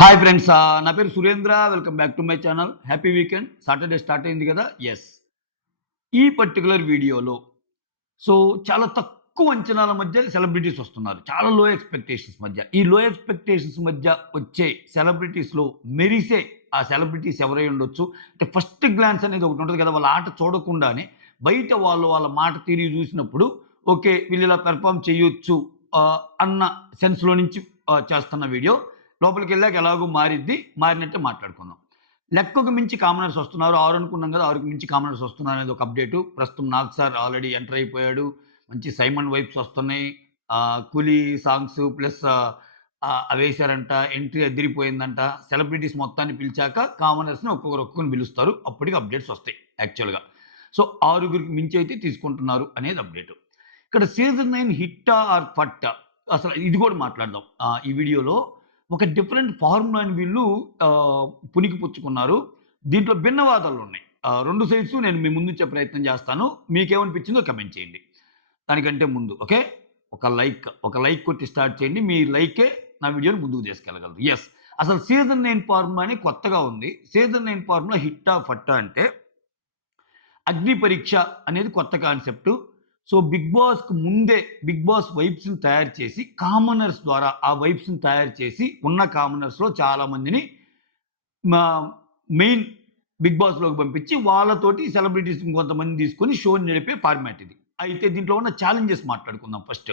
Hi friends, నా పేరు Surendra. Welcome back to my channel. Happy weekend. Saturday start అయింది కదా. ఎస్, ఈ పర్టిక్యులర్ వీడియోలో చాలా తక్కువ అంచనాల మధ్య సెలబ్రిటీస్ వస్తున్నారు. చాలా లో ఎక్స్‌పెక్టేషన్స్ మధ్య. ఈ లో ఎక్స్‌పెక్టేషన్స్ మధ్య వచ్చే సెలబ్రిటీస్‌లో మెరిసే ఆ సెలబ్రిటీస్ ఎవరై ఉండొచ్చు. అంటే ఫస్ట్ గ్లాన్స్ అనేది ఒకటి ఉంటది కదా. వాళ్ళ ఆట చూడకుండానే బయట వాళ్ళ మాట తీరు చూసినప్పుడు ఓకే, వీళ్ళు ఇలా పెర్ఫార్మ్ చేయొచ్చు అన్న సెన్స్‌లో నుంచి చేస్తున్న వీడియో. లోపలికెళ్ళాక ఎలాగో మారిద్ది. మారినట్టే మాట్లాడుకుందాం. లెక్కకు మించి కామనర్స్ వస్తున్నారు. 6 అనుకున్నాం కదా! 6కి మించి కామనర్స్ వస్తున్నారనేది ఒక అప్డేటు. ప్రస్తుతం 'నాగ్ సార్' ఆల్రెడీ ఎంటర్ అయిపోయాడు. మంచి 'సైమన్' వైబ్స్ వస్తున్నాయి. 'కూలీ' సాంగ్స్ ప్లస్ అవేశారంట. ఎంట్రీ అదిరిపోయిందంట. సెలబ్రిటీస్ మొత్తాన్ని పిలిచాక కామనర్స్‌ని ఒక్కొక్కరిని పిలుస్తారు. అప్పటికి అప్డేట్స్ వస్తాయి యాక్చువల్‌గా. 6గురికి మించి అయితే తీసుకుంటున్నారు అనేది అప్డేటు. ఇక్కడ సీజన్ 9 హిట్టా ఆర్ ఫట్టా? అసలు ఇది కూడా మాట్లాడదాం. ఈ వీడియోలో ఒక డిఫరెంట్ ఫార్ములాని వీళ్ళు పుణికి పుచ్చుకున్నారు. దీంట్లో భిన్నవాదాలున్నాయి. 2 సైడ్సు నేను మీ ముందుంచే ప్రయత్నం చేస్తాను. మీకేమనిపించిందో కమెంట్ చేయండి. దానికంటే ముందు ఓకే, ఒక లైక్ కొట్టి స్టార్ట్ చేయండి. మీ లైకే నా వీడియోని ముందుకు తీసుకెళ్ళగలదు. యెస్, అసలు సీజన్ 9 ఫార్ములా అని కొత్తగా ఉంది. సీజన్ 9 ఫార్ములా హిట్టా ఫట్టా అంటే అగ్ని పరీక్ష అనేది కొత్త కాన్సెప్టు. బిగ్ బాస్‌కి ముందే బిగ్ బాస్ వైబ్స్‌ని తయారు చేసి కామనర్స్ ద్వారా ఆ వైబ్స్‌ని తయారు చేసి ఉన్న కామనర్స్‌లో చాలామందిని మా మెయిన్ బిగ్ బాస్‌లోకి పంపించి వాళ్ళతోటి సెలబ్రిటీస్‌ని కొంతమందిని తీసుకొని షోని నడిపే ఫార్మాట్ ఇది. అయితే దీంట్లో ఉన్న ఛాలెంజెస్ మాట్లాడుకుందాం ఫస్ట్.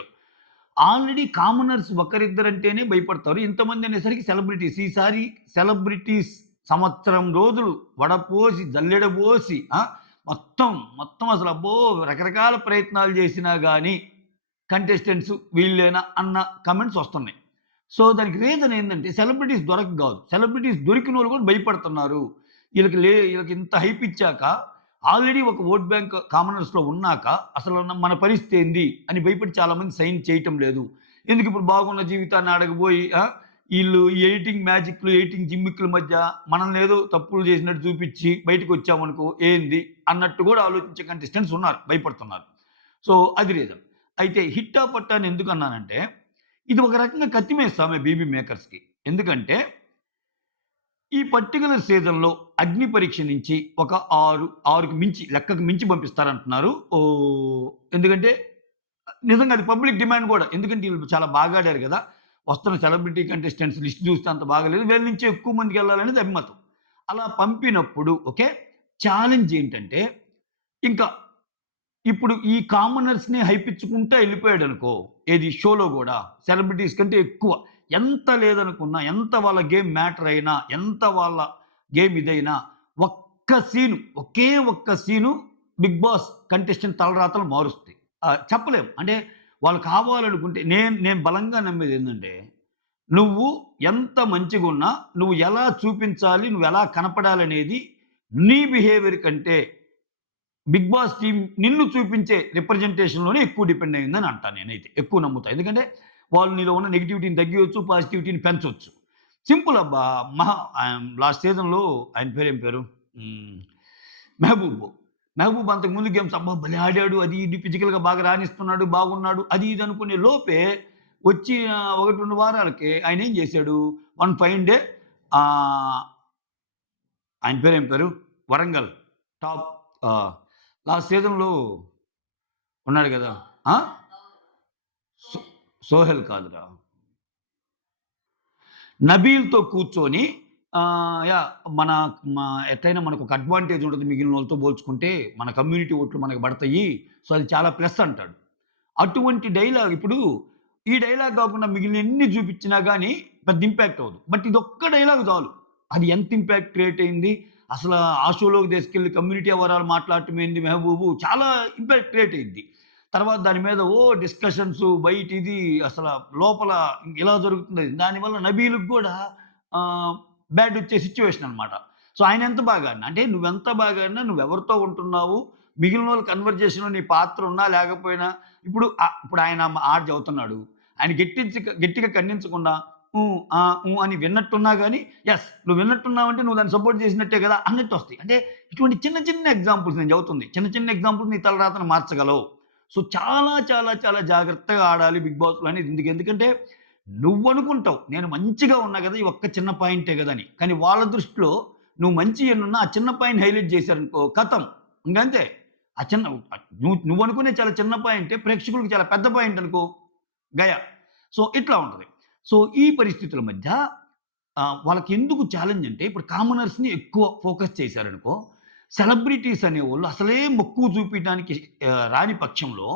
ఆల్రెడీ కామనర్స్ ఒకరిద్దరంటేనే భయపడతారు. ఇంతమంది అనేసరికి సెలబ్రిటీస్ ఈసారి సెలబ్రిటీస్ సంవత్సరం రోజులు వడపోసి, జల్లెడబోసి మొత్తం అసలు అబ్బో! రకరకాల ప్రయత్నాలు చేసినా గాని కంటెస్టెంట్స్ వీళ్ళేనా అన్న కామెంట్స్ వస్తున్నాయి. దానికి రీజన్ ఏందంటే సెలబ్రిటీస్ దొరకక గాదు. సెలబ్రిటీస్ దొరికినోళ్ళు కూడా భయపడుతున్నారు. ఈళ్ళకి ఇంత హైప్ ఇచ్చాక ఆల్రెడీ ఒక ఓట్ బ్యాంక్ కామనర్స్‌లో ఉన్నాక అసలు మన పరిస్థితి ఏంది అని భయపడి చాలామంది సైన్ చేయటం లేదు. ఎందుకు ఇప్పుడు బాగున్న జీవితాన్ని అడగబోయి ఈళ్ళు ఈ ఎడిటింగ్ మ్యాజిక్‌లు, ఎడిటింగ్ జిమ్మిక్కుల మధ్య మనల్ని ఏదో తప్పులు చేసినట్టు చూపిచ్చి బయటకొచ్చామనుకో ఏంది అన్నట్టు కూడా ఆలోచించే కంటెస్టెంట్స్ ఉన్నారు. భయపడుతున్నారు. అది రీజన్. అయితే హిట్టా పట్టా అని ఎందుకన్నానంటే ఇది ఒక రకంగా కత్తిమీద సామే బీబీ మేకర్స్‌కి. ఎందుకంటే ఈ పర్టిక్యులర్ సీజన్‌లో అగ్ని పరీక్ష నుంచి ఒక 6కి మించి లెక్కకు మించి పంపిస్తారంటున్నారు. ఎందుకంటే నిజంగా అది పబ్లిక్ డిమాండ్ గూడా. ఎందుకంటే ఈళ్ళు చాలా బాగా ఆడారు గదా. వస్తున్న సెలబ్రిటీ కంటెస్టెంట్స్ లిస్ట్ చూస్తే అంత బాగాలేదు. వీళ్ళ నుంచే ఎక్కువ మందికెళ్ళాలనేది అభిమతం. అలా పంపినప్పుడు ఓకే, ఛాలెంజ్ ఏంటంటే ఇంకా ఇప్పుడు ఈ కామనర్స్‌ని హైపిచ్చుకుంటా ఎళ్ళిపోయాడనుకో, ఏది షోలో గూడా సెలబ్రిటీస్ కంటే ఎక్కువ. ఎంత లేదనుకున్నా, ఎంత వాళ్ళ గేమ్ మ్యాటర్ అయినా, ఎంత వాళ్ళ గేమ్ ఇదైనా, ఒకే ఒక్క సీను బిగ్ బాస్ కంటెస్టెంట్ తలరాతలు మారుస్తాయి. చెప్పలేం. అంటే వాళ్ళు కావాలనుకుంటే నేను బలంగా నమ్మేదేందంటే, నువ్వు ఎంత మంచిగున్నా, నువ్వు ఎలా చూపించాలి, నువ్వెలా కనపడాలనేది నీ బిహేవియర్ కంటే బిగ్ బాస్ టీమ్ నిన్ను చూపించే రిప్రజెంటేషన్‌లోనే ఎక్కువ డిపెండ్ అయిందని అంటా నేనైతే. ఎక్కువ నమ్ముతా. ఎందుకంటే వాళ్ళు నీలో ఉన్న నెగటివిటీని తగ్గియొచ్చు, పాజిటివిటీని పెంచొచ్చు. సింపుల్ అబ్బా! లాస్ట్ సీజన్‌లో ఆయన పేరేం పేరు? హ్మ్. మెహబూబ్. మెహబూబ్ అంతకుముందు గేమ్స్ అబ్బా! భలే ఆడాడు. అది ఇది ఫిజికల్‌గా బాగా రాణిస్తున్నాడు, బాగున్నాడు. అది ఇది అనుకునే లోపే వచ్చి 1, 2 వారాలకే ఆయనేం చేశాడు? వన్ ఫైన్ డే ఆహ్, ఆయన పేరేం పేరు? వరంగల్ టాప్ ఆహ్, లాస్ట్ సీజన్‌లో ఉన్నాడు గదా. ఆ! సో సోహెల్ కాదురా. నబీల్‌తో కూర్చొని యాహ్! మన మా ఎట్లైనా మనకొక అడ్వాంటేజ్ ఉంటది మిగిలినోళ్ళతో పోల్చుకుంటే. మన కమ్యూనిటీ ఓట్లు మనకు పడతాయి. అది చాలా ప్లస్ అంటాడు. అటువంటి డైలాగ్ ఇప్పుడు ఈ డైలాగ్ కాకుండా మిగిలిన ఎన్ని చూపించినా గాని పెద్ద ఇంపాక్ట్ అవ్వదు. బట్ ఇదొక్క డైలాగ్ చాలు. అది ఎంత ఇంపాక్ట్ క్రియేట్ అయింది. అసల ఆ షోలోకి తీసుకెళ్ళి కమ్యూనిటీ అవరాలు మాట్లాడటం ఏంది మెహబూబు చాలా ఇంపాక్ట్ క్రియేట్ అయ్యిద్ది. తర్వాత దాని మీద డిస్కషన్స్ బయట ఇది అసల లోపల ఇలా జరుగుతుంది. దానివల్ల నబీలుకి గూడా ఆహ్, బ్యాడ్ వచ్చే సిట్యుయేషన్ అనమాట. ఆయన ఎంత బాగా ఆడినా అంటే నువ్వెంత బాగా ఆడినా నువ్వెవరితో ఉంటున్నావు, మిగిలినోళ్ళ కన్వర్జేషన్‌లో నీ పాత్ర ఉన్నా లేకపోయినా ఇప్పుడు ఆయన మాట చెబుతున్నాడు. ఆయన గట్టిగా ఖండించకుండా అని విన్నట్టున్నా గాని, యెస్, నువ్వు విన్నట్టున్నావంటే నువ్వు దాన్ని సపోర్ట్ చేసినట్టే కదా అన్నట్టొస్తాయి. అంటే ఇటువంటి చిన్న చిన్న ఎగ్జాంపుల్స్ నేను చెబుతుంది. చిన్న చిన్న ఎగ్జాంపుల్స్ నీ తలరాతను మార్చగలవు. చాలా చాలా చాలా జాగ్రత్తగా ఆడాలి బిగ్ బాస్‌లో అనేది ఎందుకంటే నువ్వనుకుంటావు నేను మంచిగా ఉన్నా గదా! ఈ ఒక్క చిన్న పాయింటే గదా! అని. కానీ వాళ్ళ దృష్టిలో నువ్వు మంచి ఎన్నున్నా ఆ చిన్న పాయింట్ హైలైట్ చేశారనుకో ఖతం. ఇంకంతే. ఆ చిన్న నువ్వనుకునే చాలా చిన్న పాయింటే ప్రేక్షకులకు చాలా పెద్ద పాయింట్ అనుకో గయా. సో, ఇట్లా ఉంటది. సో, ఈ పరిస్థితుల మధ్య వాళ్ళకెందుకు ఛాలెంజ్ అంటే ఇప్పుడు కామనర్స్‌ని ఎక్కువ ఫోకస్ చేశారనుకో, సెలబ్రిటీస్ అనేవోళ్ళు అసలే మక్కువ చూపియటానికి రాని పక్షంలో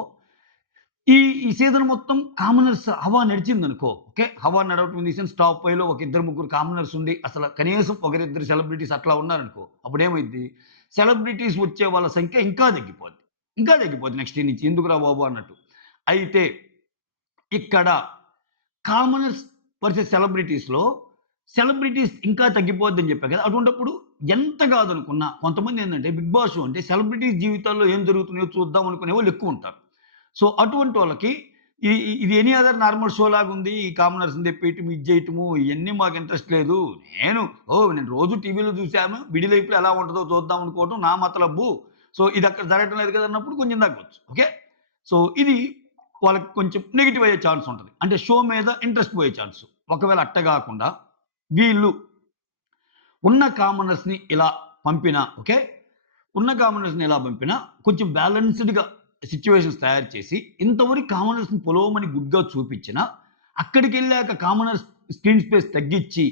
ఈ ఈ సీజన్ మొత్తం కామనర్స్ హవా నడిచిందనుకో. ఓకే. హవా నడవటం ఇన్ ది సెన్స్ టాప్ 5లో ఒక ఇద్దరు, ముగ్గురు కామనర్స్ ఉండి అసల కనీసం ఒకరిద్దరు సెలబ్రిటీస్ అట్లా ఉన్నారనుకో. అప్పుడేమైద్ది? సెలబ్రిటీస్ వచ్చే వాళ్ళ సంఖ్య ఇంకా తగ్గిపోద్ది. ఇంకా తగ్గిపోద్ది నెక్స్ట్ ఇయర్ నుంచి. ఎందుకురా బాబు అన్నట్టు. అయితే ఇక్కడ కామనర్స్ వర్సెస్ సెలబ్రిటీస్‌లో సెలబ్రిటీస్ ఇంకా తగ్గిపోద్దని చెప్పా కదా! అటువంటప్పుడు ఎంత కాదనుకున్నా కొంతమందేందంటే 'బిగ్ బాస్' షో అంటే సెలబ్రిటీస్ జీవితాల్లో ఏం జరుగుతున్నాయో చూద్దాం అనుకునేవాళ్ళు ఎక్కువుంటారు. సో, అటువంటోళ్ళకి ఇది ఎనీ అదర్ నార్మల్ షో లాగుంది. ఈ కామనర్స్‌ని తెప్పియటం, ఇది చేయటము ఇయన్నీ మాకు ఇంట్రెస్ట్ లేదు. నేను రోజు టీవీలో చూసాను. విడి లైఫ్‌లో ఎలా ఉంటదో చూద్దాం అనుకోవటం నా మతలబు. సో, ఇదక్కడ జరగటం లేదు కదా! అన్నప్పుడు కొంచెం తగ్గొచ్చు. ఓకే. సో, ఇది వాళ్ళకి కొంచెం నెగెటివ్ అయ్యే ఛాన్స్ ఉంటది. అంటే షో మీద ఇంట్రెస్ట్ పోయే ఛాన్స్. ఒకవేళ అట్ట గాకుండా వీళ్ళు ఉన్న కామనర్స్‌ని ఇలా పంపినా ఓకే. ఉన్న కామనర్స్‌ని ఎలా పంపినా కొంచెం బ్యాలెన్స్‌డ్‌గా సిట్యుయేషన్స్ తయారు చేసి ఇంతవరకు కామనర్స్‌ని పొలోమని గుడ్‌గా చూపించినా అక్కడికెళ్ళాక కామనర్స్ స్క్రీన్ స్పేస్ తగ్గిచ్చి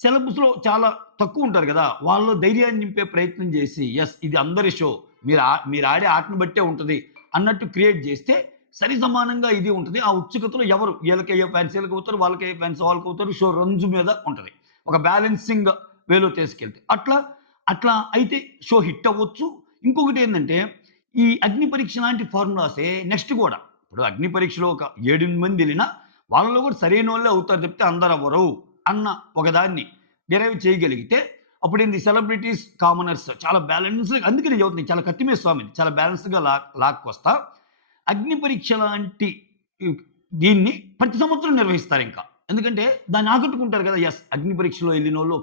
సెలబ్స్‌లో చాలా తక్కువ ఉంటారు గదా! వాళ్ళలో ధైర్యాన్ని నింపే ప్రయత్నం చేసి ఇది అందరి షో. మీరు ఆడే ఆటను బట్టే ఉంటది అన్నట్టు క్రియేట్ చేస్తే సరి సమానంగా ఇది ఉంటది. ఆ ఉత్సుకతలో ఎవరు ఈళ్ళకయ్యే ఫ్యాన్స్ ఈళ్ళకవుతారు. వాళ్ళకయ్యే ఫ్యాన్స్ వాళ్ళకవుతారు. షో రన్స్ మీద ఉంటది. ఒక బ్యాలెన్సింగ్ వేలో తీసుకెళ్తే. అట్లా అయితే షో హిట్ అవ్వచ్చు. ఇంకొకటేందంటే ఈ అగ్ని పరీక్ష లాంటి ఫార్ములాసే నెక్స్ట్ గూడా. ఇప్పుడు అగ్ని పరీక్షలో ఒక 7 మంది ఎళ్ళినా వాళ్ళలో కూడా సరైనోళ్ళే అవుతారు తప్పితే అందరవ్వరు అన్న ఒకదాన్ని డిరైవ్ చేయగలిగితే అప్పుడేంది సెలబ్రిటీస్, కామనర్స్ చాలా బ్యాలెన్స్‌గా అందుకే నేను చెబుతున్నా చాలా కత్తి మీద స్వామిది. చాలా బ్యాలెన్స్‌గా లాక్కొస్తా. అగ్ని పరీక్ష లాంటి ఈ దీన్ని ప్రతి సంవత్సరం నిర్వహిస్తారింక. ఎందుకంటే దాన్ని ఆకట్టుకుంటారు కదా! అగ్ని పరీక్షలో ఎళ్ళినోళ్ళు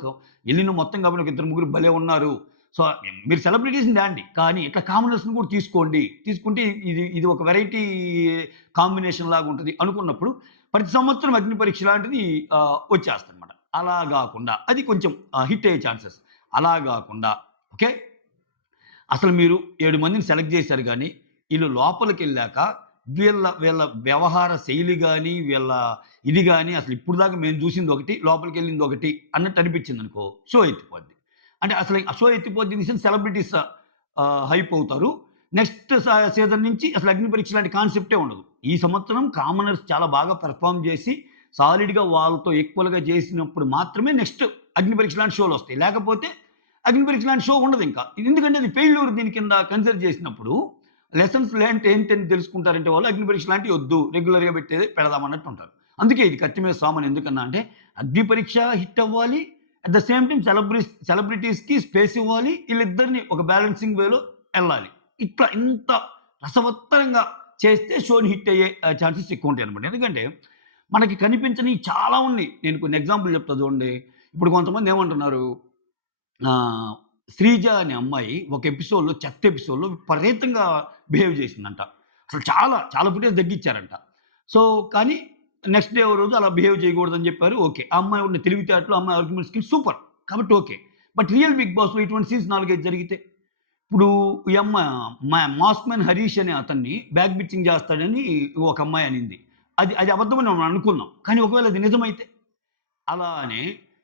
ఎళ్ళిన మొత్తం కాబట్టి ఒక ఇద్దరు, ముగ్గురు భలే ఉన్నారు. సో, మీరు సెలబ్రిటీస్‌ని తేండి. కానీ ఇట్లా కామనర్స్‌ని కూడా తీసుకోండి. తీసుకుంటే ఇది ఒక వెరైటీ కాంబినేషన్ లాగా ఉంటది అనుకున్నప్పుడు ప్రతి సంవత్సరం అగ్ని పరీక్ష లాంటిది వచ్చేస్తదనమాట. అలా గాకుండా అది కొంచెం హిట్ అయ్యే ఛాన్సెస్. అలా గాకుండా ఓకే. అసలు మీరు 7 మందిని సెలెక్ట్ చేశారు గానీ, ఈళ్ళు లోపలికెళ్ళాక వీళ్ళ వీళ్ళ వ్యవహార శైలి గాని, వీళ్ళ ఇది గాని అసలు ఇప్పుడు దాకా మేము చూసిందొకటి, లోపలికెళ్ళిందొకటి అన్నట్టు అనిపించిందనుకో షో ఎత్తిపోద్ది. అంటే అసలు ఆ షో ఎత్తిపోద్ది in the sense celebrities hype అవుతారు. నెక్స్ట్ సీజన్ నుంచి అసలు అగ్ని పరీక్ష లాంటి కాన్సెప్టే ఉండదు. ఈ సంవత్సరం కామనర్స్ చాలా బాగా పెర్ఫార్మ్ చేసి సాలిడ్‌గా వాళ్ళతో ఈక్వల్‌గా చేసినప్పుడు మాత్రమే నెక్స్ట్ అగ్ని పరీక్ష లాంటి షోలొస్తాయి. లేకపోతే అగ్ని పరీక్ష లాంటి షో ఉండదింక. ఎందుకంటే అది ఫెయిల్యూర్ దీని కింద కన్సిడర్ చేసినప్పుడు లెసన్స్ లెర్న్డ్ ఏంటని తెలుసుకుంటారంటే వాళ్ళు అగ్ని పరీక్ష లాంటివి వద్దు. రెగ్యులర్‌గా పెట్టేది పెడదాం అన్నట్టు ఉంటారు. అందుకే ఇది కత్తి మీద సామని ఎందుకన్నా అంటే అగ్ని పరీక్ష హిట్ అవ్వాలి. అట్ ద సేమ్ టైమ్ సెలబ్రిటీస్‌కి స్పేస్ ఇవ్వాలి. ఈళ్ళిద్దరిని ఒక బ్యాలెన్సింగ్ వేలో ఎళ్ళాలి. ఇంత రసవత్తరంగా చేస్తే షోని హిట్ అయ్యే ఛాన్సెస్ ఎక్కువుంటాయనమాట. ఎందుకంటే మనకి కనిపించనియి చాలా ఉన్నాయి. నేను కొన్ని ఎగ్జాంపుల్ చెప్తా చూడండి. ఇప్పుడు కొంతమంది ఏమంటున్నారు 'శ్రీజ' అనే అమ్మాయి ఒక ఎపిసోడ్‌లో చెత్త ఎపిసోడ్‌లో విపరీతంగా బిహేవ్ చేసిందంట. అసలు చాలా, చాలా ఫుటేజ్ తగ్గిచ్చారంట. సో, కానీ నెక్స్ట్ డే ఓ రోజు అలా బిహేవ్ చేయకూడదని చెప్పారు. ఓకే. ఆ అమ్మాయి ఉన్న తెలివితేటలు, ఆ అమ్మాయి ఆర్గ్యుమెంట్ స్కిల్స్ సూపర్. కాబట్టి ఓకే. బట్ రియల్ బిగ్ బాస్‌లో ఇటువంటి సీన్స్ 4, 5 జరిగితే ఇప్పుడు ఈ మాస్ మ్యాన్ హరీష్ అనే అతన్ని బ్యాక్ బిచ్చింగ్ చేస్తాడని ఒక అమ్మాయి అనింది. అది అబద్ధమని మనం అనుకున్నాం. కానీ ఒకవేళ అది నిజమైతే? అలానే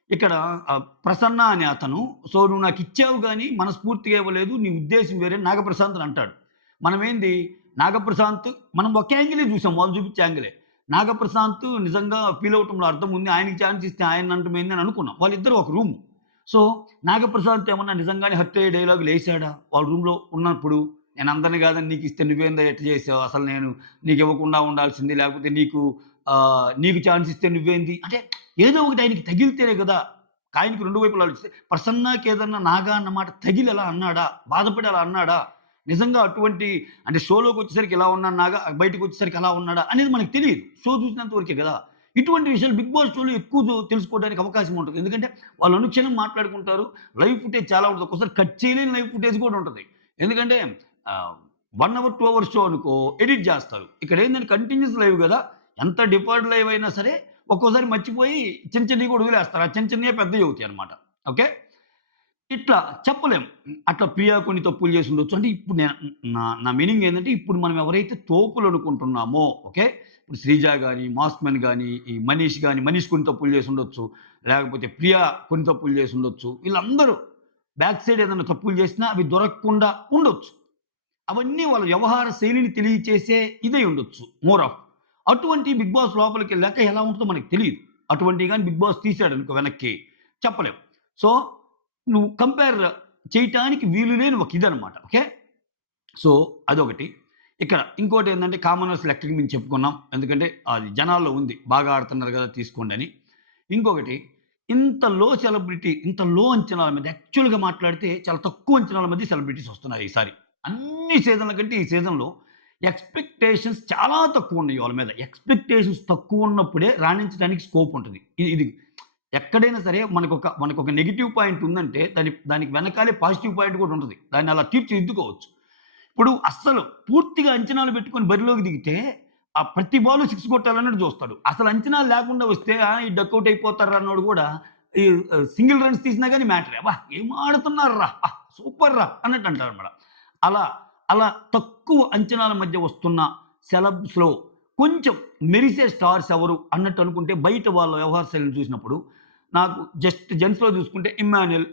ఇక్కడ ప్రసన్న అనే అతను "నువ్వు నాకిచ్చావు గానీ మనస్ఫూర్తిగా ఇవ్వలేదు. నీ ఉద్దేశ్యం వేరే" నాగప్రశాంత్ అని అంటాడు. మనమేంది నాగప్రశాంత్ మనం ఒక యాంగిలే చూసాం. వాళ్ళు చూపించే యాంగిలే. నాగప్రశాంత్ నిజంగా ఫీల్ అవ్వటంలో అర్థం ఉంది. ఆయనకి ఛాన్స్ ఇస్తే ఆయన అనటమేంది అని అనుకున్నాం. వాళ్ళిద్దరూ ఒక రూము. సో, నాగప్రశాంత్ ఏమన్నా నిజంగానే హర్ట్ అయ్యే డైలాగులేసాడా? వాళ్ళ రూమ్‌లో ఉన్నప్పుడు? "నేను అందరిని కాదని నీకిస్తే నువ్వేందో ఎట్ట చేసావు? అసలు నేను నీకివ్వకుండా ఉండాల్సింది. లేకపోతే నీకు ఛాన్స్ ఇస్తే నువ్వేంది?" అంటే ఏదో ఒకటి ఆయనకి తగిలితేనే కదా! కాయిన్‌కి 2 వైపులా ఆలోచిస్తే ప్రసన్నకేదన్నా నాగా అన్న మాట తగిలి అలా అన్నాడా? బాధపడి అలా అన్నాడా? నిజంగా అటువంటి అంటే షోలోకొచ్చేసరికి ఇలా ఉన్నాడు నాగా, బయటకొచ్చేసరికి అలా ఉన్నాడా? అనేది మనకు తెలీదు. షో చూసినంత వరకే గదా! ఇటువంటి విషయాలు బిగ్ బాస్ షోలో ఎక్కువ తెలుసుకోవడానికి అవకాశం ఉంటది. ఎందుకంటే వాళ్ళు అనుక్షణం మాట్లాడుకుంటారు. లైవ్ ఫుటేజ్ చాలా ఉంటది. ఒక్కోసారి కట్ చేయలేని లైవ్ ఫుటేజ్ కూడా ఉంటది. ఎందుకంటే ఆహ్, 1 అవర్, 2 అవర్స్ షో అనుకో ఎడిట్ జేస్తారు. ఇక్కడేందంటే కంటిన్యూయస్ లైవ్ గదా! ఎంత డిఫర్డ్ లైవ్ అయినా సరే ఒక్కోసారి మర్చిపోయి చిన్న చిన్నవి కూడా వదిలేస్తారు. ఆ చిన్న చిన్నయే పెద్దయి అవుతాయన్నమాట. ఓకే. ఇట్లా చెప్పలేం. అట్లా ప్రియా కొన్ని తప్పులు చేసుండొచ్చు. అంటే ఇప్పుడు నేను నా నా మీనింగ్ ఏందంటే, ఇప్పుడు మనం ఎవరైతే తోపులనుకుంటున్నామో, ఓకే. ఇప్పుడు 'శ్రీజ' గాని, 'మాస్క్‌మెన్' గాని, ఈ 'మనీష్' గాని, 'మనీష్' కొన్ని తప్పులు చేసుండొచ్చు. లేకపోతే 'ప్రియా' కొన్ని తప్పులు చేసుండొచ్చు. వీళ్ళందరూ బ్యాక్ సైడ్ ఏదైనా తప్పులు చేసినా అవి దొరకకుండా ఉండొచ్చు. అవన్నీ వాళ్ళ వ్యవహార శైలిని తెలియచేసే ఇదై ఉండొచ్చు. More of. అటువంటి 'బిగ్ బాస్' లోపలికెళ్ళాక ఎలా ఉంటదో మనకు తెలీదు. అటువంటివి గాని 'బిగ్ బాస్' తీసాడనుకో వెనక్కి చెప్పలేం. సో, నువ్వు కంపేర్ చేయటానికి వీలు లేని ఒక ఇదనమాట. ఓకే. సో, అదొకటి. ఇక్కడ ఇంకోటేందంటే కామనర్స్ లెక్కకి మేము చెప్పుకున్నాం. ఎందుకంటే అది జనాల్లో ఉంది. బాగా ఆడుతున్నారు గదా! తీసుకోండని. ఇంకొకటి ఇంత లో సెలబ్రిటీ, ఇంత లో అంచనాల మీద యాక్చువల్‌గా మాట్లాడితే చాలా తక్కువ అంచనాల మధ్య సెలబ్రిటీస్ వస్తున్నారు ఈసారి. అన్ని సీజన్‌ల కంటే ఈ సీజన్‌లో ఎక్స్‌పెక్టేషన్స్ చాలా తక్కువున్నాయి వాళ్ళ మీద. ఎక్స్‌పెక్టేషన్స్ తక్కువున్నప్పుడే రాణించడానికి స్కోప్ ఉంటది. ఇది ఎక్కడైనా సరే మనకొక నెగెటివ్ పాయింట్ ఉందంటే దానికి వెనకాలే పాజిటివ్ పాయింట్ కూడా ఉంటది. దాన్ని అలా తీర్చిదిద్దుకోవచ్చు. ఇప్పుడు అస్సలు పూర్తిగా అంచనాలు పెట్టుకొని బరిలోకి దిగితే ప్రతి బాలు 6 కొట్టాలన్నట్టు చూస్తాడు. అసలు అంచనాలు లేకుండా వస్తే ఈ డకౌట్ అయిపోతార్రా అన్నోడు కూడా ఈ సింగిల్ రన్స్ తీసినా గాని మ్యాటరే. అబ్బా! ఏం ఆడుతున్నార్రా! సూపర్ రా! అన్నట్టు అంటారన్నమాట. అలా అలా తక్కువ అంచనాల మధ్య వస్తున్న సెలబ్స్‌లో కొంచెం మెరిసే స్టార్స్ ఎవరు అన్నట్టు అనుకుంటే బయట వాళ్ళ వ్యవహార శైలిని చూసినప్పుడు నాకు జస్ట్ జెంట్స్‌లో చూసుకుంటే ఇమ్మాన్యుల్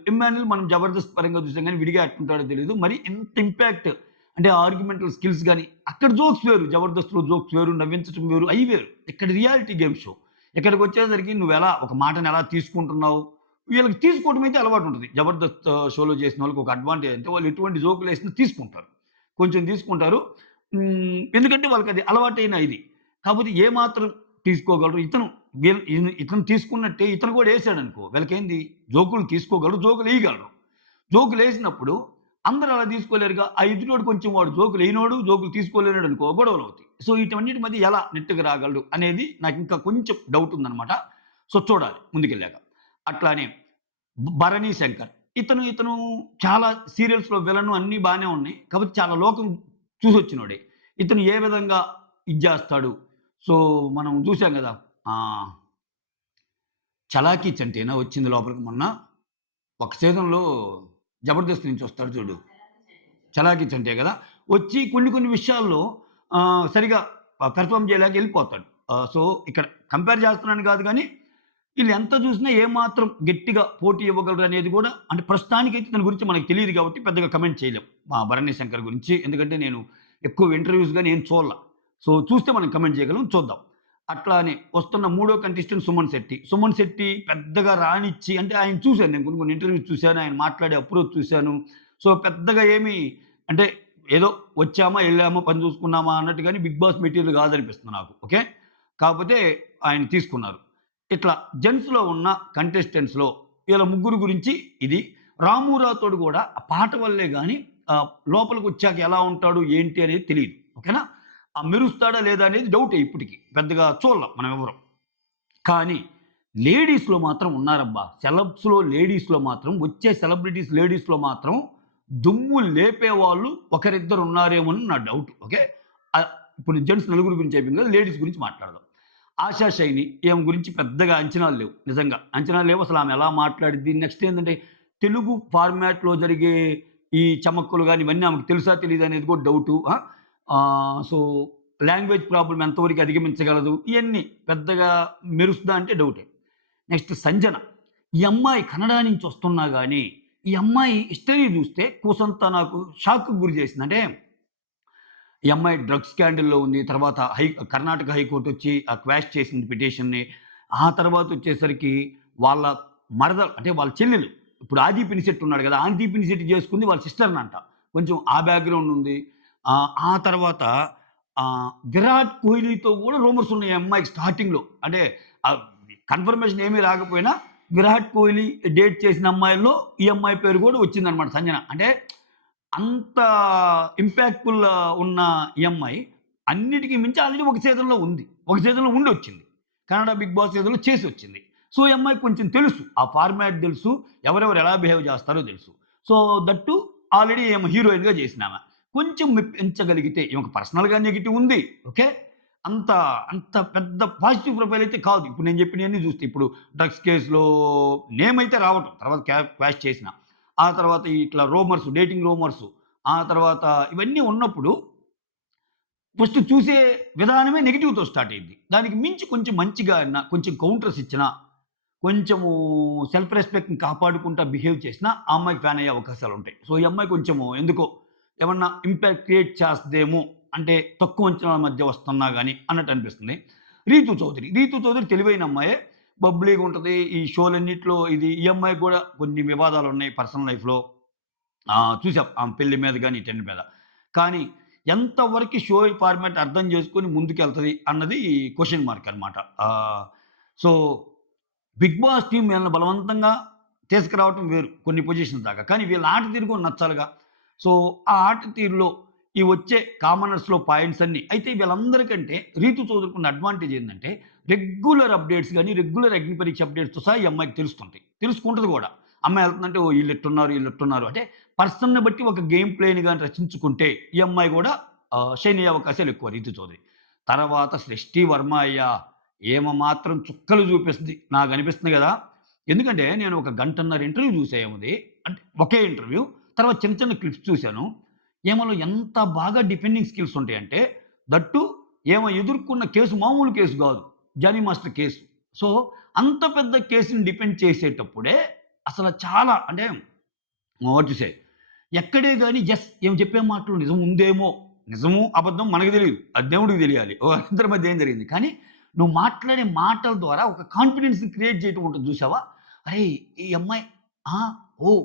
మనం 'జబర్దస్త్' పరంగా చూసాం గానీ విడిగా ఎట్టుంటాడో తెలీదు. మరి ఎంత ఇంపాక్ట్ అంటే ఆర్గ్యుమెంటల్ స్కిల్స్ గాని, అక్కడ జోక్స్ వేరు. 'జబర్దస్త్‌లో' జోక్స్ వేరు, నవ్వించటం వేరు, అయి వేరు. ఇక్కడ రియాలిటీ గేమ్ షో. ఇక్కడికొచ్చేసరికి నువ్వెలా ఒక మాటని ఎలా తీసుకుంటున్నావు? వీళ్ళకి తీసుకోవడం అయితే అలవాటుంటది. 'జబర్దస్త్' షోలో చేసిన వాళ్ళకి ఒక అడ్వాంటేజ్ అంటే వాళ్ళు ఎటువంటి జోకులేసినా తీసుకుంటారు. కొంచెం తీసుకుంటారు. ఎందుకంటే వాళ్ళకది అలవాటైన ఇది. కాపోతే ఏ మాత్రం తీసుకోగలరు. ఇతను తీసుకున్నట్టే ఇతను కూడా ఏసాడనుకో వీళ్ళకేంది జోకులు తీసుకోగలరు, జోకులేయగలరు. జోకులేసినప్పుడు అందరూ అలా తీసుకోలేరుగా. ఆ ఎదుటోడు కొంచెం వాడు జోకులేయనోడు, జోకులు తీసుకోలేనోడనుకో గొడవలవుతాయి. సో, వీటన్నిటి మధ్య ఎలా నెట్టుకు రాగలడు అనేది నాకింకా కొంచెం డౌటుందనమాట. సో, చూడాలి ముందుకెళ్ళాక. అట్లానే 'భరణి శంకర్' ఇతను చాలా సీరియల్స్‌లో విలను అన్నీ బానే ఉన్నాయి. కాపోతే చాలా లోకం చూసొచ్చినోడే. ఇతను ఏ విధంగా ఇది జేస్తాడు. సో, మనం చూసాం గదా! ఆహ్, 'చలాకీ చంటేనా' వచ్చింది లోపలికి మొన్న. ఒక సీజన్‌లో 'జబర్దస్త్' నుంచి వస్తాడు చూడు. 'చలాకీ చంటే' గదా! వచ్చి కొన్ని విషయాల్లో సరిగ్గా పెర్ఫార్మ్ చేయలేక ఎళ్ళిపోతాడు. సో, ఇక్కడ కంపేర్ చేస్తున్నాను గాదు గానీ, ఈళ్ళు ఎంత జూసినా ఏమాత్రం గట్టిగా పోటీ ఇవ్వగలరు అనేది గూడా అంటే ప్రస్తుతానికైతే తన గురించి మనకు తెలీదు గాబట్టి పెద్దగా కమెంట్ చేయలేం. 'భరణి శంకర్' గురించి. ఎందుకంటే నేను ఎక్కువ ఇంటర్‌వ్యూస్ గాని ఏం చూడల. సో, చూస్తే మనం కమెంట్ చేయగలం. చూద్దాం. అట్లానే వస్తున్న మూడో కంటెస్టెంట్ 'సుమన్ శెట్టి'. 'సుమన్ శెట్టి' పెద్దగా రానిచ్చి అంటే ఆయన చూసాను నేను కొన్ని ఇంటర్‌వ్యూస్ చూసాను. ఆయన మాట్లాడే అప్రోచ్ చూసాను. సో, పెద్దగా ఏమి అంటే ఏదో వచ్చామా, ఎళ్ళామా, పని చూసుకున్నామా అన్నట్టుగాని 'బిగ్ బాస్' మెటీరియల్ కాదనిపిస్తుంది నాకు. ఓకే. కాకపోతే ఆయన తీసుకున్నారు. ఇట్లా జెంట్స్‌లో ఉన్న కంటెస్టెంట్స్‌లో వీళ్ళ ముగ్గురు గురించి ఇది. 'రాము రాథోడ్' గూడా ఆ పాట వల్లే గాని లోపలికొచ్చాక ఎలా ఉంటాడు, ఏంటి అనేది తెలీదు. ఓకేనా? మెరుస్తాడా లేదా అనేది డౌటే ఇప్పటికి. పెద్దగా చూడల మనమెవరం. కానీ లేడీస్‌లో మాత్రం ఉన్నారబ్బా! సెలబ్స్‌లో లేడీస్‌లో మాత్రం వచ్చే సెలబ్రిటీస్ లేడీస్‌లో మాత్రం దుమ్ము లేపేవాళ్ళు ఒకరిద్దరు ఉన్నారేమో అని నా డౌట్. ఓకే. ఇప్పుడు జెంట్స్ నలుగురు గురించి అయిపోయింది కదా! లేడీస్ గురించి మాట్లాడదాం. ఆశా షైని ఈమె గురించి పెద్దగా అంచనాలు లేవు. నిజంగా అంచనాలు లేవు. అసలు ఆమె ఎలా మాట్లాడిద్ది? నెక్స్ట్ ఏందంటే తెలుగు ఫార్మాట్‌లో జరిగే ఈ చమక్కులు గాని ఇవన్నీ ఆమెకు తెలుసా? తెలీదా? అనేది కూడా డౌటు. సో, లాంగ్వేజ్ ప్రాబ్లమ్ ఎంతవరకు అధిగమించగలదు? ఇయన్నీ పెద్దగా మెరుస్తదా అంటే డౌటే. నెక్స్ట్ సంజన. ఈ అమ్మాయి కన్నడ నుంచి వస్తున్నా గాని, ఈ అమ్మాయి హిస్టరీ జూస్తే కూసంత నాకు షాక్‌కి గురి చేసింది. అంటే ఈ అమ్మాయి డ్రగ్స్ స్కాండల్‌లో ఉంది. తర్వాత కర్ణాటక హైకోర్ట్ వచ్చి క్వాష్ చేసింది పిటిషన్‌ని. ఆ తర్వాతొచ్చేసరికి వాళ్ళ మరదలు అంటే వాళ్ళ చెల్లెలు. ఇప్పుడు 'ఆది పినిశెట్టి' ఉన్నాడు గదా! 'ఆది పినిశెట్టి' చేసుకుంది వాళ్ళ సిస్టర్‌నంట. కొంచెం ఆ బ్యాక్‌గ్రౌండ్ ఉంది. ఆ తర్వాత 'విరాట్ కోహ్లీతో' గూడా రూమర్స్ ఉన్నాయి ఈ అమ్మాయికి స్టార్టింగ్‌లో. అంటే ఆహ్, కన్ఫర్మేషన్ ఏమీ రాకపోయినా 'విరాట్ కోహ్లీ' డేట్ చేసిన అమ్మాయిల్లో ఈ అమ్మాయి పేరు గూడా వచ్చిందనమాట సంజన. అంటే అంత ఇంపాక్ట్‌ఫుల్ ఉన్న ఈ అమ్మాయి అన్నిటికి మించి ఆల్రెడీ ఒక సీజన్‌లో ఉంది. ఒక సీజన్‌లో ఉండొచ్చింది. కన్నడ బిగ్ బాస్ సీజన్‌లో చేసొచ్చింది. సో, ఈ అమ్మాయికి కొంచెం తెలుసు. ఆ ఫార్మాట్ తెలుసు. ఎవరెవరు ఎలా బిహేవ్ చేస్తారో తెలుసు. సో, దట్ టూ ఆల్రెడీ ఈమె హీరోయిన్‌గా చేసిందామె. కొంచెం మెప్పించగలిగితే ఈమెకు పర్సనల్‌గా నెగెటివ్ ఉంది. ఓకే. అంత అంత పెద్ద పాజిటివ్ ప్రొఫైల్ అయితే కాదు. ఇప్పుడు నేను చెప్పినయన్నీ చూస్తే ఇప్పుడు డ్రగ్స్ కేస్‌లో నేమ్ అయితే రావటం. తర్వాత క్వాష్ చేసిన. ఆ తర్వాత ఇట్లా రూమర్స్, డేటింగ్ రూమర్స్, ఆ తర్వాత ఇవన్నీ ఉన్నప్పుడు ఫస్ట్ చూసే విధానమే నెగెటివ్‌తో స్టార్ట్ అయ్యిద్ది. దానికి మించి కొంచెం మంచిగా కొంచెం కౌంటర్స్ ఇచ్చినా, కొంచెము సెల్ఫ్ రెస్పెక్ట్‌ని కాపాడుకుంటా బిహేవ్ చేసినా, ఆ అమ్మాయికి ఫ్యాన్ అయ్యే అవకాశాలుంటాయి. సో, ఈ అమ్మాయి కొంచెము ఎందుకో ఏమన్నా ఇంపాక్ట్ క్రియేట్ చేస్తదేమో, అంటే తక్కువ అంచనాల మధ్య వస్తున్నా గాని అన్నట్టు అనిపిస్తుంది. రీతూ చౌదరి తెలివైన అమ్మాయే. బబ్లీగా ఉంటది. ఈ షోలన్నిట్లో ఈ అమ్మాయికి గూడా కొన్ని వివాదాలున్నాయి పర్సనల్ లైఫ్‌లో. చూసాం ఆమె పెళ్లి మీద గాని, ఈటన్నిటి మీద. కానీ ఎంతవరకి షో ఫార్మాట్ అర్థం చేసుకొని ముందుకెళ్తది అన్నది క్వెషన్ మార్క్ అనమాట. సో, 'బిగ్ బాస్' టీమ్ వీళ్ళని బలవంతంగా తీసుకురావటం వేరు కొన్ని పొజిషన్స్ దాకా. కానీ వీళ్ళ ఆట తీరు కూడా నచ్చాలిగా. సో, ఆ ఆట తీరులో ఈ వచ్చే కామనర్స్‌లో పాయింట్స్ అన్నీ అయితే వీళ్ళందరికంటే రీతు చౌదరికున్న అడ్వాంటేజ్ ఏందంటే రెగ్యులర్ అప్డేట్స్ గాని, రెగ్యులర్ అగ్ని పరీక్ష అప్డేట్స్‌తో సహా ఈ అమ్మాయికి తెలుస్తుంటాయి. తెలుసుకుంటది గూడా. అమ్మాయి ఎళ్తుందంటే ఓహ్! ఈళ్ళిట్టున్నారు అంటే పర్సన్‌ని బట్టి ఒక గేమ్ ప్లేని గాని రచించుకుంటే ఈ అమ్మాయి గూడా షైన్ అయ్యే అవకాశాలు ఎక్కువ రీతు చౌదరి. తర్వాత సృష్టి వర్మ అయ్యా! ఈమె మాత్రం చుక్కలు చూపిస్తది. నాకనిపిస్తుంది గదా! ఎందుకంటే నేను ఒక గంటన్నర ఇంటర్వ్యూ చూసా ఈమెది. అంటే ఒకే ఇంటర్వ్యూ. తర్వాత చిన్న చిన్న క్లిప్స్ చూసాను. ఈమెలో ఎంత బాగా డిఫెండింగ్ స్కిల్స్ ఉంటాయంటే దట్ టూ ఈమె ఎదుర్కొన్న కేసు మామూలు కేసు గాదు. Johnny master case. సో, అంత పెద్ద కేసుని డిఫెండ్ చేసేటప్పుడే అసలు చాలా అంటే వాట్ టు సే ఎక్కడే గాని ఈమె చెప్పే మాటలో నిజం ఉందేమో! నిజము, అబద్ధం మనకు తెలీదు. అది దేవుడికి తెలియాలి. వాళ్ళిద్దరి మధ్య ఏం జరిగింది. కానీ నువ్వు మాట్లాడే మాటల ద్వారా ఒక కాన్ఫిడెన్స్‌ని క్రియేట్ చేయటం ఉంటుంది చూసావా? అరేయ్! ఈ అమ్మాయి ఆ! ఓహ్!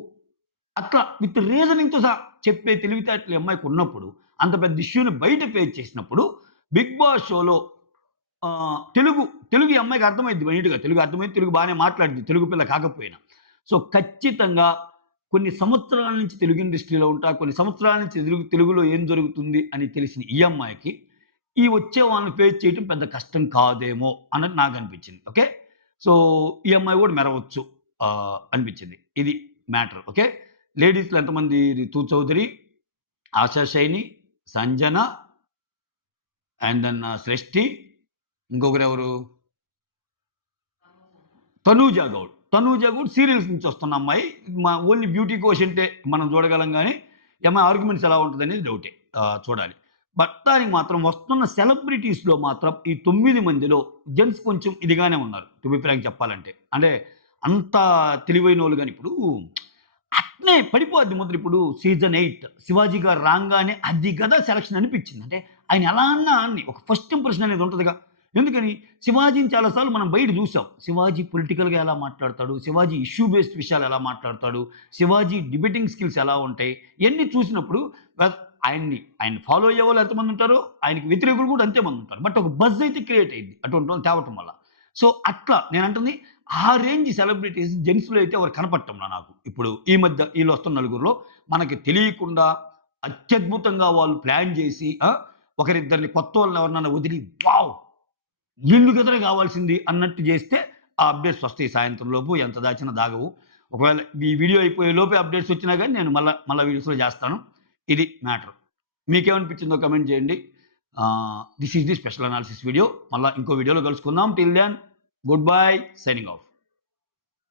అట్లా విత్ రీజనింగ్‌తో సహా చెప్పే తెలివితేటలు ఈ అమ్మాయికున్నప్పుడు, అంత పెద్ద ఇష్యూని బయట ఫేస్ చేసినప్పుడు, 'బిగ్ బాస్' షోలో తెలుగు, తెలుగు ఈ అమ్మాయికి అర్థమైద్ది నీట్‌గా. తెలుగు అర్థమైద్ది. తెలుగు బానే మాట్లాడిద్ది. తెలుగు పిల్ల కాకపోయినా. సో, ఖచ్చితంగా కొన్ని సంవత్సరాల నుంచి తెలుగు ఇండస్ట్రీలో ఉంటా, కొన్ని సంవత్సరాల నుంచి తెలుగులో ఏం జరుగుతుంది అని తెలిసిన ఈ అమ్మాయికి, ఈ వచ్చే వాళ్ళని ఫేస్ చేయటం పెద్ద కష్టం కాదేమో అన్నట్టు నాకనిపించింది. ఓకే. సో, ఈ అమ్మాయి గూడా మెరవచ్చు అనిపించింది. ఇది మ్యాటర్. ఓకే. లేడీస్‌లో ఎంతమంది 'రితు చౌదరి', 'ఆశా షైని', 'సంజన' అండ్ దెన్ 'సృష్టి' ఇంకొకరెవరు? 'తనూజ గౌడ్'. 'తనూజ గౌడ్' సీరియల్స్ నుంచి వస్తున్న అమ్మాయి. ఓన్లీ బ్యూటీ కోషంటే మనం చూడగలం గానీ, ఈ అమ్మాయి ఆర్గ్యుమెంట్స్ ఎలా ఉంటదనేది డౌటే. చూడాలి. బట్ దానికి మాత్రం వస్తున్న సెలబ్రిటీస్‌లో మాత్రం ఈ 9 మందిలో జెంట్స్ కొంచెం ఇదిగానే ఉన్నారు. టు బి ఫ్రాంక్ చెప్పాలంటే. అంటే అంత తెలివైనోళ్ళు గాని ఇప్పుడు అట్నే పడిపోద్ది ముద్ర. ఇప్పుడు సీజన్ 8 శివాజీ గారు రాంగానే అది గదా సెలక్షన్ అనిపిచ్చింది. అంటే ఆయన ఎలా అన్నా ఆడని ఒక ఫస్ట్ ఇంప్రెషన్ అనేది ఉంటదిగా. ఎందుకని శివాజీని చాలా సార్లు మనం బయట చూసాం. శివాజీ పొలిటికల్‌గా ఎలా మాట్లాడతాడు, శివాజీ ఇష్యూ బేస్డ్ విషయాలు ఎలా మాట్లాడతాడు, శివాజీ డిబేటింగ్ స్కిల్స్ ఎలా ఉంటాయి, ఇయన్నీ చూసినప్పుడు ఆయన్ని ఫాలో అయ్యేవాళ్ళు ఎంతమంది ఉంటారో, ఆయనకి వ్యతిరేకులు కూడా అంతే మంది ఉంటారు. బట్ ఒక బజ్ అయితే క్రియేట్ అయ్యిద్ది అటువంటి వాళ్ళని తేవటం వల్ల. సో, అట్లా నేనంటుంది ఆ రేంజ్ సెలబ్రిటీస్ జెంట్స్‌లో అయితే ఎవరు కనపడటంలా నాకు. ఇప్పుడు ఈ మధ్య ఈళ్ళొస్తున్న నలుగురిలో మనకి తెలియకుండా అత్యద్భుతంగా వాళ్ళు ప్లాన్ జేసి ఒకరిద్దరిని కొత్తోళ్ళని ఎవరినైనా వదిలి వావ్! ఈళ్ళు గదరా గావాల్సింది అన్నట్టు జేస్తే ఆ అప్‌డేట్స్ వస్తాయి సాయంత్రం లోపు. ఎంత దాచినా దాగవు. ఒకవేళ ఈ వీడియో అయిపోయే లోపే అప్‌డేట్స్ వచ్చినా గాని నేను మళ్ళా వీడియోస్‌లో జేస్తాను. ఇది మ్యాటర్. మీకేమనిపించిందో కామెంట్ జేయండి. This is the special analysis video. మళ్ళా ఇంకో వీడియోలో కలుసుకుందాం. Till then goodbye. Signing of.